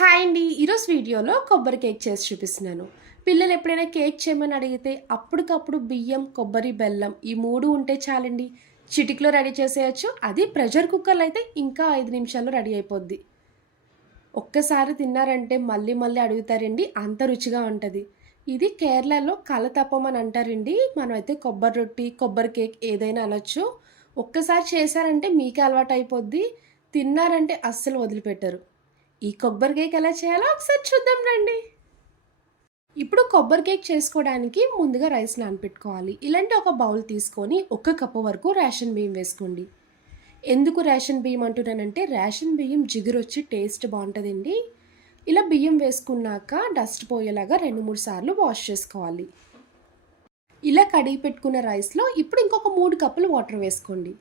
Hi అండి. ఈరోజు వీడియోలో కొబ్బరి కేక్ చేసి చూపిస్తున్నాను. పిల్లలు ఎప్పుడైనా కేక్ చేయమని అడిగితే అప్పటికప్పుడు బియ్యం, కొబ్బరి, బెల్లం ఈ 3 ఉంటే చాలండి. చిటికలో రెడీ చేసేయొచ్చు. అది ప్రెషర్ కుక్కర్‌లో అయితే ఇంకా 5 నిమిషాల్లో రెడీ అయిపోద్ది. ఒక్కసారి తిన్నారంటే మళ్ళీ మళ్ళీ అడుగుతారండి. అంత రుచిగా ఉంటది. ఇది కేరళలో కలతప్పం అని అంటారండి. మనమైతే కొబ్బరి రొట్టి, కొబ్బరి కేక్ ఏదైనా అనొచ్చు. ఒక్కసారి చేశారంటే మీకే అలవాటయిపోద్ది. తిన్నారంటే అస్సలు వదిలిపెట్టరు. ఈ కొబ్బరి కేక్ ఎలా చేయాలో ఒకసారి చూద్దాం రండి. ఇప్పుడు కొబ్బరి కేక్ చేసుకోవడానికి ముందుగా రైస్ నానపెట్టుకోవాలి. ఇలాంటి ఒక బౌల్ తీసుకొని 1 కప్పు వరకు రేషన్ బియ్యం వేసుకోండి. ఎందుకు రేషన్ బియ్యం అంటున్నానంటే రేషన్ బియ్యం జిగురొచ్చి టేస్ట్ బాగుంటుందండి. ఇలా బియ్యం వేసుకున్నాక డస్ట్ పోయేలాగా 2-3 సార్లు వాష్ చేసుకోవాలి. ఇలా కడిగి పెట్టుకున్న రైస్లో ఇప్పుడు ఇంకొక 3 కప్పులు వాటర్ వేసుకోండి.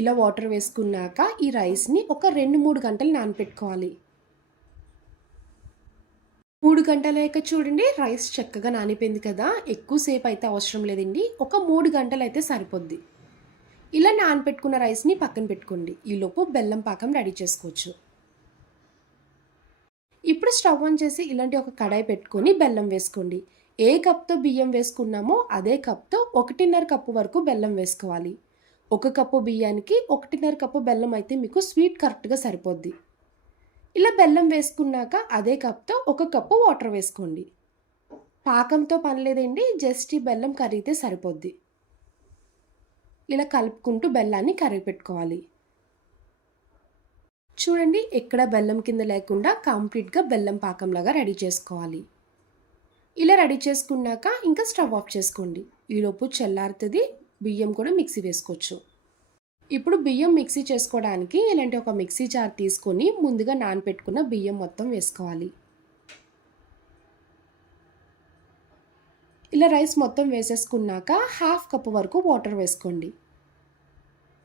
ఇలా వాటర్ వేసుకున్నాక ఈ రైస్ని ఒక 2-3 గంటలు నానపెట్టుకోవాలి. 3 గంటలయ్యాక చూడండి రైస్ చక్కగా నానిపోయింది కదా. ఎక్కువసేపు అయితే అవసరం లేదండి. ఒక 3 గంటలైతే సరిపోద్ది. ఇలా నానపెట్టుకున్న రైస్ని పక్కన పెట్టుకోండి. ఈలోపు బెల్లం పాకం రెడీ చేసుకోవచ్చు. ఇప్పుడు స్టవ్ ఆన్ చేసి ఇలాంటి ఒక కడాయి పెట్టుకొని బెల్లం వేసుకోండి. ఏ కప్తో బియ్యం వేసుకున్నామో అదే కప్తో 1.5 కప్పు వరకు బెల్లం వేసుకోవాలి. 1 కప్పు బియ్యానికి 1.5 కప్పు బెల్లం అయితే మీకు స్వీట్ కరెక్ట్గా సరిపోద్ది. ఇలా బెల్లం వేసుకున్నాక అదే కప్తో 1 కప్పు వాటర్ వేసుకోండి. పాకంతో పని లేదండి, జస్ట్ ఈ బెల్లం కరిగితే సరిపోద్ది. ఇలా కలుపుకుంటూ బెల్లాన్ని కరిగిపెట్టుకోవాలి. చూడండి ఎక్కడ బెల్లం కింద లేకుండా కంప్లీట్గా బెల్లం పాకంలాగా రెడీ చేసుకోవాలి. ఇలా రెడీ చేసుకున్నాక ఇంకా స్టవ్ ఆఫ్ చేసుకోండి. ఈలోపు చల్లారుతుంది. బియ్యం కూడా మిక్సీ వేసుకోవచ్చు. ఇప్పుడు బియ్యం మిక్సీ చేసుకోవడానికి ఇలాంటి ఒక మిక్సీ జార్ తీసుకొని ముందుగా నానపెట్టుకున్న బియ్యం మొత్తం వేసుకోవాలి. ఇలా రైస్ మొత్తం వేసేసుకున్నాక 1/2 కప్పు వరకు వాటర్ వేసుకోండి.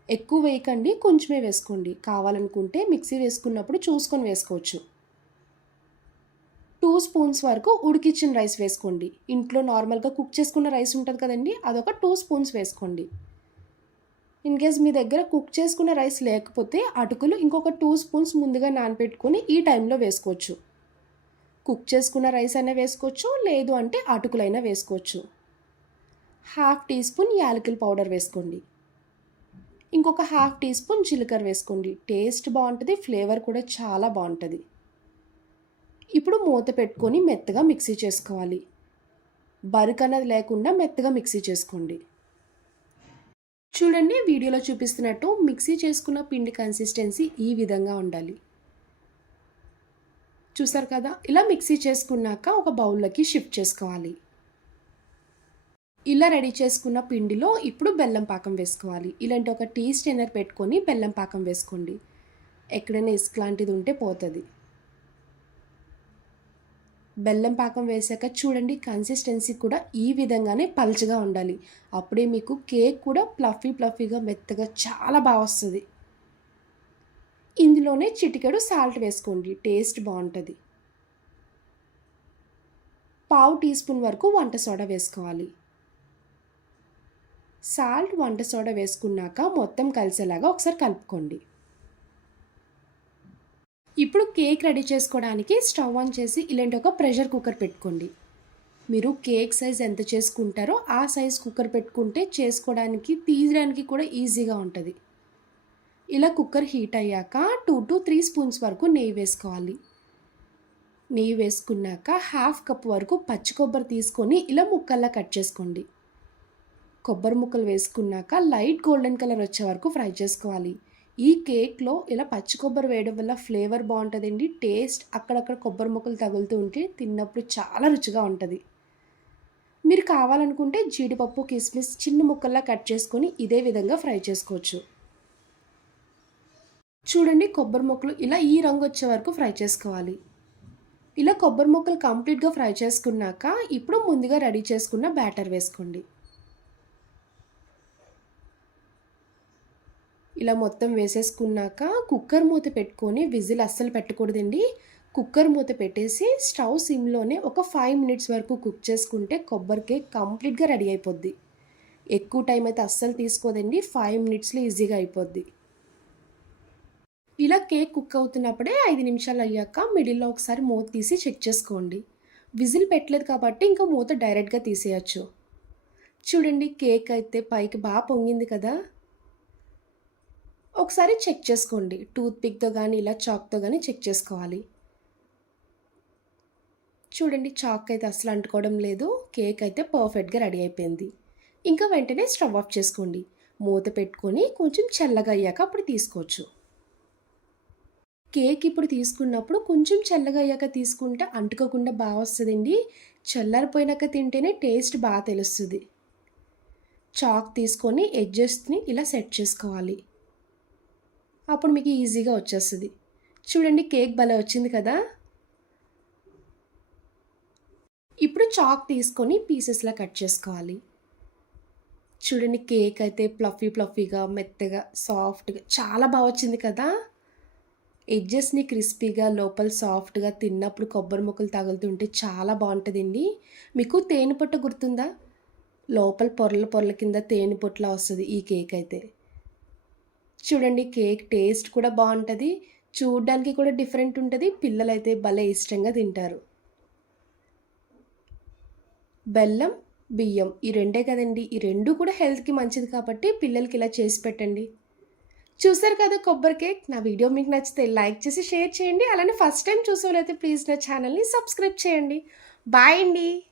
ఎక్కువ వేయకండి, కొంచెమే వేసుకోండి. కావాలనుకుంటే మిక్సీ వేసుకున్నప్పుడు చూసుకొని వేసుకోవచ్చు. 2 స్పూన్స్ వరకు ఉడికిచ్చిన రైస్ వేసుకోండి. ఇంట్లో నార్మల్గా కుక్ చేసుకున్న రైస్ ఉంటుంది కదండి, అదొక 2 స్పూన్స్ వేసుకోండి. ఇన్ కేస్ మీ దగ్గర కుక్ చేసుకున్న రైస్ లేకపోతే అటుకులు ఇంకొక 2 స్పూన్స్ ముందుగా నానపెట్టుకొని ఈ టైంలో వేసుకోవచ్చు. కుక్ చేసుకున్న రైస్ అయినా వేసుకోవచ్చు, లేదు అంటే అటుకులైనా వేసుకోవచ్చు. 1/2 టీ స్పూన్ యాలకుల పౌడర్ వేసుకోండి. ఇంకొక 1/2 టీ స్పూన్ జీలకర్ర వేసుకోండి. టేస్ట్ బాగుంటుంది, ఫ్లేవర్ కూడా చాలా బాగుంటుంది. ఇప్పుడు మూత పెట్టుకొని మెత్తగా మిక్సీ చేసుకోవాలి. బరుకన్నది లేకుండా మెత్తగా మిక్సీ చేసుకోండి. చూడండి వీడియోలో చూపిస్తున్నట్టు మిక్సీ చేసుకున్న పిండి కన్సిస్టెన్సీ ఈ విధంగా ఉండాలి. చూసారు కదా, ఇలా మిక్సీ చేసుకున్నాక ఒక బౌల్లోకి షిఫ్ట్ చేసుకోవాలి. ఇలా రెడీ చేసుకున్న పిండిలో ఇప్పుడు బెల్లం పాకం వేసుకోవాలి. ఇలాంటి ఒక టీ స్టెయినర్ పెట్టుకొని బెల్లం పాకం వేసుకోండి. ఎక్కడైనా ఇసుక లాంటిది ఉంటే పోతుంది. బెల్లం పాకం వేసాక చూడండి కన్సిస్టెన్సీ కూడా ఈ విధంగానే పల్చగా ఉండాలి. అప్పుడే మీకు కేక్ కూడా ఫ్లఫీగా మెత్తగా చాలా బాగా వస్తుంది. ఇందులోనే చిటికెడు సాల్ట్ వేసుకోండి, టేస్ట్ బాగుంటుంది. 1/2 టీ స్పూన్ వరకు వంట సోడా వేసుకోవాలి. సాల్ట్, వంట సోడా వేసుకున్నాక మొత్తం కలిసేలాగా ఒకసారి కలుపుకోండి. ఇప్పుడు కేక్ రెడీ చేసుకోవడానికి స్టవ్ ఆన్ చేసి ఇలాంటి ఒక ప్రెషర్ కుక్కర్ పెట్టుకోండి. మీరు కేక్ సైజ్ ఎంత చేసుకుంటారో ఆ సైజ్ కుక్కర్ పెట్టుకుంటే చేసుకోవడానికి తీయడానికి కూడా ఈజీగా ఉంటుంది. ఇలా కుక్కర్ హీట్ అయ్యాక 2 to 3 స్పూన్స్ వరకు నెయ్యి వేసుకోవాలి. నెయ్యి వేసుకున్నాక 1/2 కప్ వరకు పచ్చి కొబ్బరి తీసుకొని ఇలా ముక్కల్లా కట్ చేసుకోండి. కొబ్బరి ముక్కలు వేసుకున్నాక లైట్ గోల్డెన్ కలర్ వచ్చే వరకు ఫ్రై చేసుకోవాలి. ఈ కేక్లో ఇలా పచ్చి కొబ్బరి వేయడం వల్ల ఫ్లేవర్ బాగుంటుందండి. టేస్ట్ అక్కడక్కడ కొబ్బరి ముక్కలు తగులుతూ ఉంటే తిన్నప్పుడు చాలా రుచిగా ఉంటుంది. మీరు కావాలనుకుంటే జీడిపప్పు, కిస్మిస్ చిన్న ముక్కల్లా కట్ చేసుకొని ఇదే విధంగా ఫ్రై చేసుకోవచ్చు. చూడండి కొబ్బరి ముక్కలు ఇలా ఈ రంగు వచ్చే వరకు ఫ్రై చేసుకోవాలి. ఇలా కొబ్బరి ముక్కలు కంప్లీట్గా ఫ్రై చేసుకున్నాక ఇప్పుడు ముందుగా రెడీ చేసుకున్న బ్యాటర్ వేసుకోండి. ఇలా మొత్తం వేసేసుకున్నాక కుక్కర్ మూత పెట్టుకొని విజిల్ అస్సలు పెట్టకూడదండి. కుక్కర్ మూత పెట్టేసి స్టవ్ సిమ్లోనే ఒక 5 మినిట్స్ వరకు కుక్ చేసుకుంటే కొబ్బరి కేక్ కంప్లీట్గా రెడీ అయిపోద్ది. ఎక్కువ టైం అయితే అస్సలు తీసుకోదండి, 5 మినిట్స్లో ఈజీగా అయిపోద్ది. ఇలా కేక్ కుక్ అవుతున్నప్పుడే 5 నిమిషాలు అయ్యాక మిడిల్‌లో ఒకసారి మూత తీసి చెక్ చేసుకోండి. విజిల్ పెట్టలేదు కాబట్టి ఇంకా మూత డైరెక్ట్‌గా తీసేయొచ్చు. చూడండి కేక్ అయితే పైకి పొంగింది కదా! ఒకసారి చెక్ చేసుకోండి. టూత్ పిక్‌తో గానీ, ఇలా చాక్‌తో గానీ చెక్ చేసుకోవాలి. చూడండి చాక్ అయితే అస్సలు అంటుకోవడం లేదు. కేక్ అయితే పర్ఫెక్ట్‌గా రెడీ అయిపోయింది. ఇంకా వెంటనే స్టవ్ ఆఫ్ చేసుకోండి. మూత పెట్టుకొని కొంచెం చల్లగా అయ్యాక అప్పుడు తీసుకోవచ్చు. కేక్ ఇప్పుడు తీసుకున్నప్పుడు కొంచెం చల్లగా అయ్యాక తీసుకుంటే అంటుకోకుండా వస్తదండి. చల్లారిపోయినాక తింటేనే టేస్ట్ తెలుస్తది. చాక్ తీసుకొని ఎడ్జెస్‌ని ఇలా సెట్ చేసుకోవాలి. అప్పుడు మీకు ఈజీగా వచ్చేస్తది. చూడండి కేక్ భలే వచ్చింది కదా! ఇప్పుడు చాక్ తీసుకొని పీసెస్‌లా కట్ చేసుకోవాలి. చూడండి కేక్ అయితే ఫ్లఫీగా, మెత్తగా, సాఫ్ట్‌గా చాలా వచ్చింది కదా! ఎడ్జెస్‌ని క్రిస్పీగా, లోపల సాఫ్ట్‌గా తిన్నప్పుడు కొబ్బరి ముక్కలు తగులుతుంటే చాలా బావుంటదండి. మీకు తేనె పొట్టు గుర్తుందా? లోపల పొరల పొరల కింద తేనె పొట్టులా వస్తది ఈ కేక్ అయితే. చూడండి కేక్ టేస్ట్ కూడా బావుంటది. చూడ్డానికి కూడా డిఫరెంట్ ఉంటది. పిల్లలైతే భలే ఇష్టంగా తింటారు. బెల్లం, బియ్యం ఈ రెండే కదండీ! ఈ 2 కూడా హెల్త్‌కి మంచిది కాబట్టి పిల్లలకి ఇలా చేసి పెట్టండి. చూసారు కదా కొబ్బరి కేక్. నా వీడియో మీకు నచ్చితే లైక్ చేసి షేర్ చేయండి. అలానే ఫస్ట్ టైం చూసేవాళ్ళైతే ప్లీజ్ నా ఛానల్‌ని సబ్స్క్రైబ్ చేయండి. బాయ్ అండి.